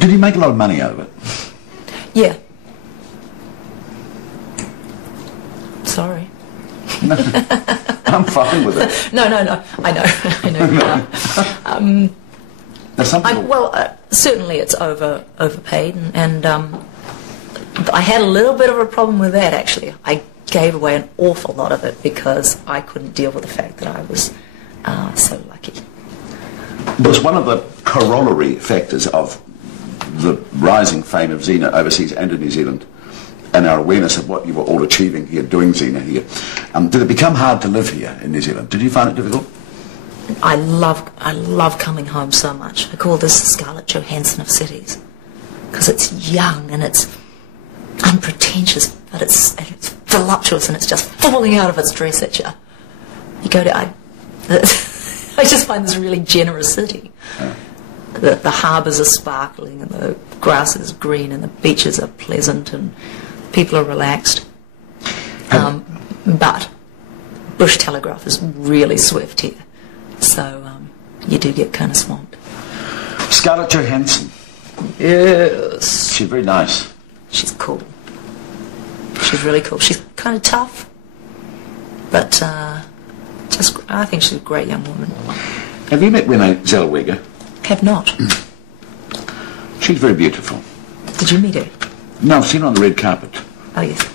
Did you make a lot of money out of it? Yeah. Sorry. No, I'm fine with it. No. I know. I know. There's something. Certainly it's overpaid, and I had a little bit of a problem with that actually. I gave away an awful lot of it because I couldn't deal with the fact that I was so lucky. Was one of the corollary factors of the rising fame of Xena overseas and in New Zealand, and our awareness of what you were all achieving here, doing Xena here, did it become hard to live here in New Zealand? Did you find it difficult? I love coming home so much. I call this Scarlett Johansson of cities because it's young and it's unpretentious, but it's voluptuous and it's just falling out of its dress at you. You go to I just find this really generous city. Yeah. The harbours are sparkling and the grass is green and the beaches are pleasant and people are relaxed. But bush telegraph is really swift here, so you do get kind of swamped. Scarlett Johansson. Yes. She's very nice. She's cool. She's really cool. She's kind of tough, but I think she's a great young woman. Have you met Renee Zellweger? Have not. She's very beautiful. Did you meet her? No, I've seen her on the red carpet. Oh, yes.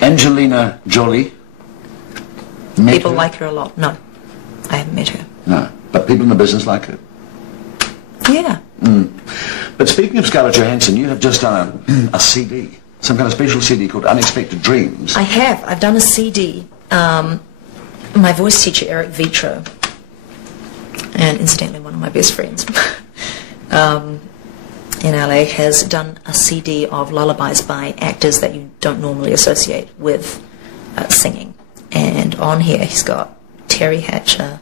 Angelina Jolie. People like her a lot. No, I haven't met her. No, but people in the business like her. Yeah. But speaking of Scarlett Johansson, you have just done a CD, some kind of special CD called Unexpected Dreams. I have. I've done a CD. My voice teacher, Eric Vitro, and incidentally one of my best friends in LA, has done a CD of lullabies by actors that you don't normally associate with singing. And on here he's got Terry Hatcher,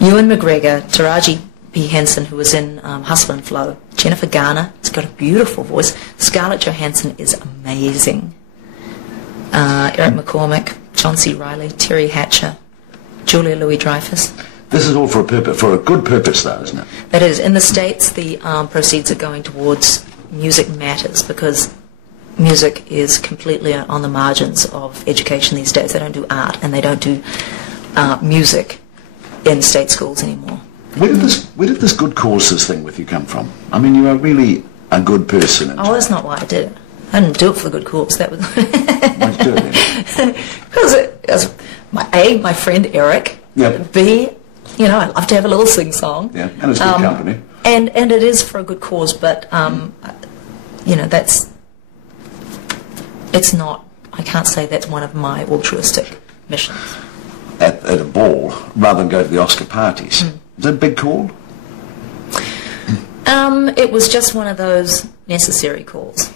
Ewan McGregor, Taraji P. Henson, who was in Hustle and Flow, Jennifer Garner. He's got a beautiful voice. Scarlett Johansson is amazing. Eric McCormick, John C. Reilly, Terry Hatcher, Julia Louis-Dreyfus. This is all for a good purpose, though, isn't it? That is. In the States, the proceeds are going towards Music Matters, because music is completely on the margins of education these days. They don't do art, and they don't do music in state schools anymore. Where did this good causes thing with you come from? I mean, you are really a good person. Oh, that's not why I did it. I didn't do it for the good cause. That was. Why'd you do it then? Because it was my friend Eric. Yep. B, you know, I love to have a little sing-song. Yeah, and it's good company. And it is for a good cause, but, you know, it's not, I can't say that's one of my altruistic missions. At a ball, rather than go to the Oscar parties. Is that a big call? It was just one of those necessary calls.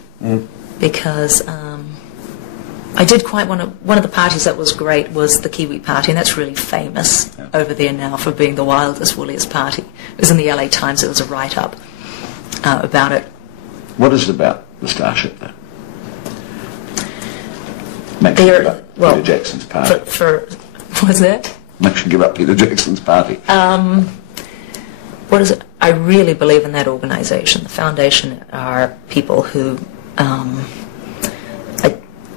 Because I did quite one of the parties that was great was the Kiwi party, and that's really famous over there now for being the wildest, woolliest party. It was in the LA Times. There was a write-up about it. What is it about, the Starship, though? Makes you give up Peter Jackson's party. What is that? Makes you give up Peter Jackson's party. What is it? I really believe in that organisation. The foundation are people who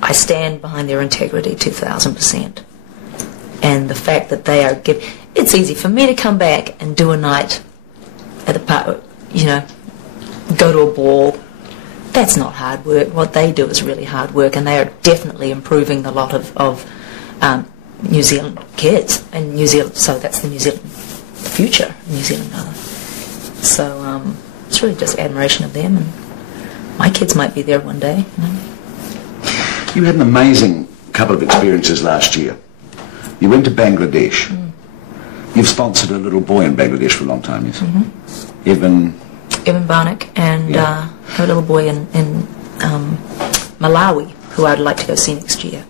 I stand behind their integrity 2,000%. And the fact that they are it's easy for me to come back and do a night at the park, you know, go to a ball. That's not hard work. What they do is really hard work, and they are definitely improving the lot of New Zealand kids and New Zealand. So that's the future of New Zealand, rather. So it's really just admiration of them, and my kids might be there one day. You know? You had an amazing couple of experiences last year. You went to Bangladesh. You've sponsored a little boy in Bangladesh for a long time, yes? Evan Barnick, and have a little boy in Malawi who I'd like to go see next year.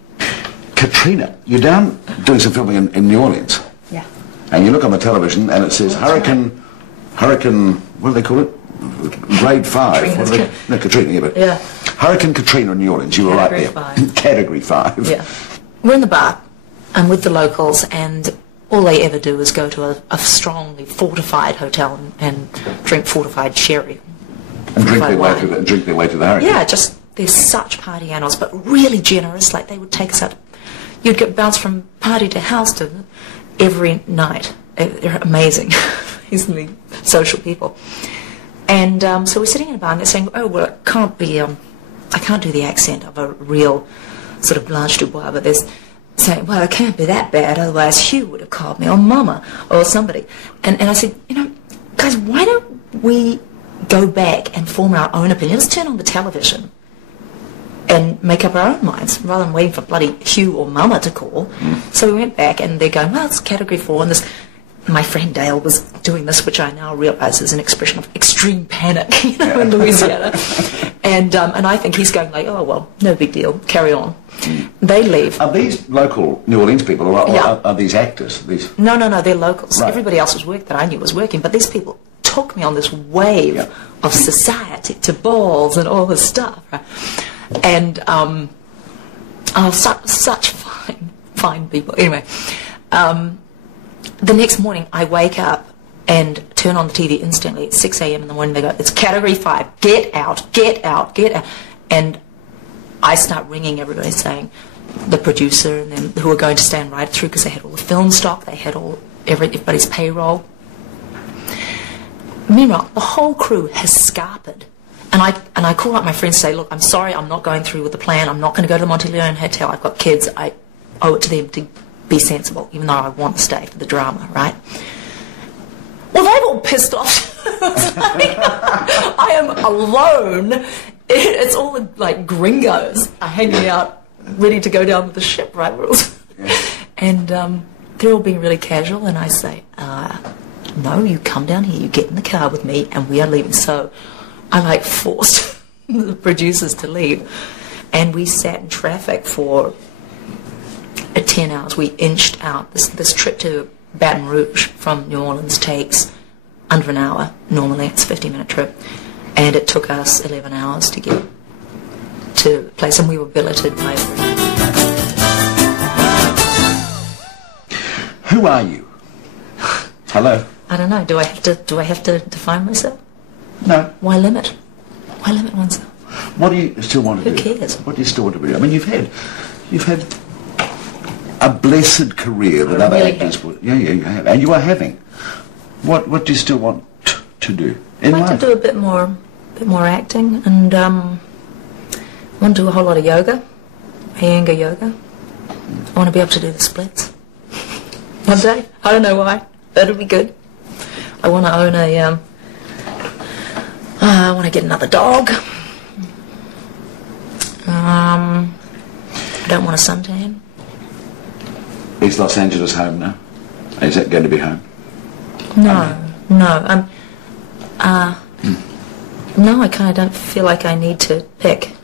Katrina, you're down doing some filming in New Orleans. Yeah. And you look on the television and it says Hurricane, what do they call it? Grade 5. What do they, no, Katrina, yeah, but yeah. Hurricane Katrina in New Orleans, you were right there. Category 5. Category 5. Yeah. We're in the bar. I'm with the locals, and all they ever do is go to a strongly fortified hotel and drink fortified sherry. And drink their way to the hurricane. Yeah, just, they're such party animals, but really generous. Like, they would take us out. You'd get bounced from party to house to every night. They're amazing, amazingly social people. And so we're sitting in a bar and they're saying, oh, well, it can't be, I can't do the accent of a real sort of Blanche Dubois, but there's saying, well, it can't be that bad, otherwise Hugh would have called me, or Mama, or somebody. And I said, you know, guys, why don't we go back and form our own opinion? Let's turn on the television and make up our own minds, rather than waiting for bloody Hugh or Mama to call. So we went back, and they're going, well, it's Category 4, and this, my friend Dale was doing this, which I now realise is an expression of extreme panic, you know, in Louisiana. And I think he's going like, oh, well, no big deal, carry on. They leave. Are these local New Orleans people, or are these actors? No, they're locals. Right. Everybody else's work that I knew was working, but these people took me on this wave of society to balls and all this stuff. Right? And, such fine people. Anyway, the next morning I wake up and turn on the TV instantly at 6 a.m. in the morning. They go, it's Category 5, get out, get out, get out. And I start ringing everybody, saying, the producer and them who are going to stand right through, because they had all the film stock, they had everybody's payroll. Meanwhile, the whole crew has scarpered. And I call up my friends and say, look, I'm sorry, I'm not going through with the plan. I'm not going to go to the Monte Leone Hotel. I've got kids. I owe it to them to be sensible, even though I want to stay for the drama, right? Well, they've all pissed off. I am alone. It's all like gringos are hanging out, ready to go down with the ship, right? And they're all being really casual, and I say, no, you come down here, you get in the car with me, and we are leaving. So I like forced the producers to leave, and we sat in traffic for 10 hours. We inched out. This trip to Baton Rouge from New Orleans takes under an hour. Normally it's a 50-minute trip, and it took us 11 hours to get to the place, and we were billeted by everyone. Who are you? Hello? I don't know. Do I have to define myself? No. Why limit? Why limit oneself? What do you still want to do? Who cares? What do you still want to do? I mean, you've had a blessed career that other actors would. Yeah, you have, and you are having. What do you still want to do in life? I'd like to do a bit more acting, and want to do a whole lot of yoga, Iyengar yoga. I want to be able to do the splits one day. I don't know why. That'll be good. I want to own a. I want to get another dog. I don't want a suntan. Is Los Angeles home now? Is that going to be home? No. No, I kind of don't feel like I need to pick.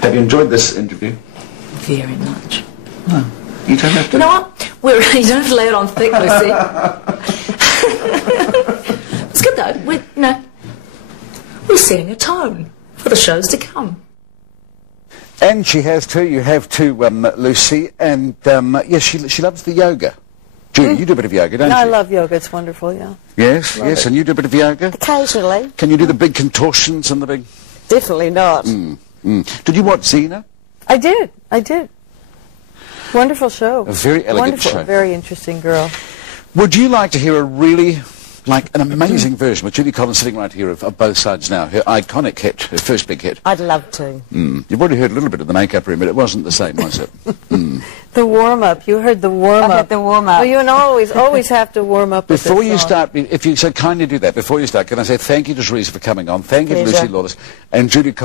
Have you enjoyed this interview? Very much. Oh, you don't have to. You know what? You don't have to lay it on thick, Lucy. It's good though. We're setting a tone for the shows to come. And she has too. You have too, Lucy. And yes, she loves the yoga. Judy, you do a bit of yoga, don't you? I love yoga. It's wonderful, yeah. Yes, love it. And you do a bit of yoga? Occasionally. Can you do the big contortions and the big... Definitely not. Did you watch Xena? I did. Wonderful show. A very elegant Wonderful, show. Very interesting girl. Would you like to hear a really, an amazing version with Judy Collins sitting right here of Both Sides Now, her iconic hit, her first big hit? I'd love to. You've already heard a little bit of the makeup room, but it wasn't the same, was it? The warm-up. You heard the warm-up. I heard the warm-up. Well, you always have to warm up with Before this you song. start, if you so kindly do that, before you start, can I say thank you to Teresa for coming on, thank you to Pleasure. Lucy Lawless, and Judy Collins.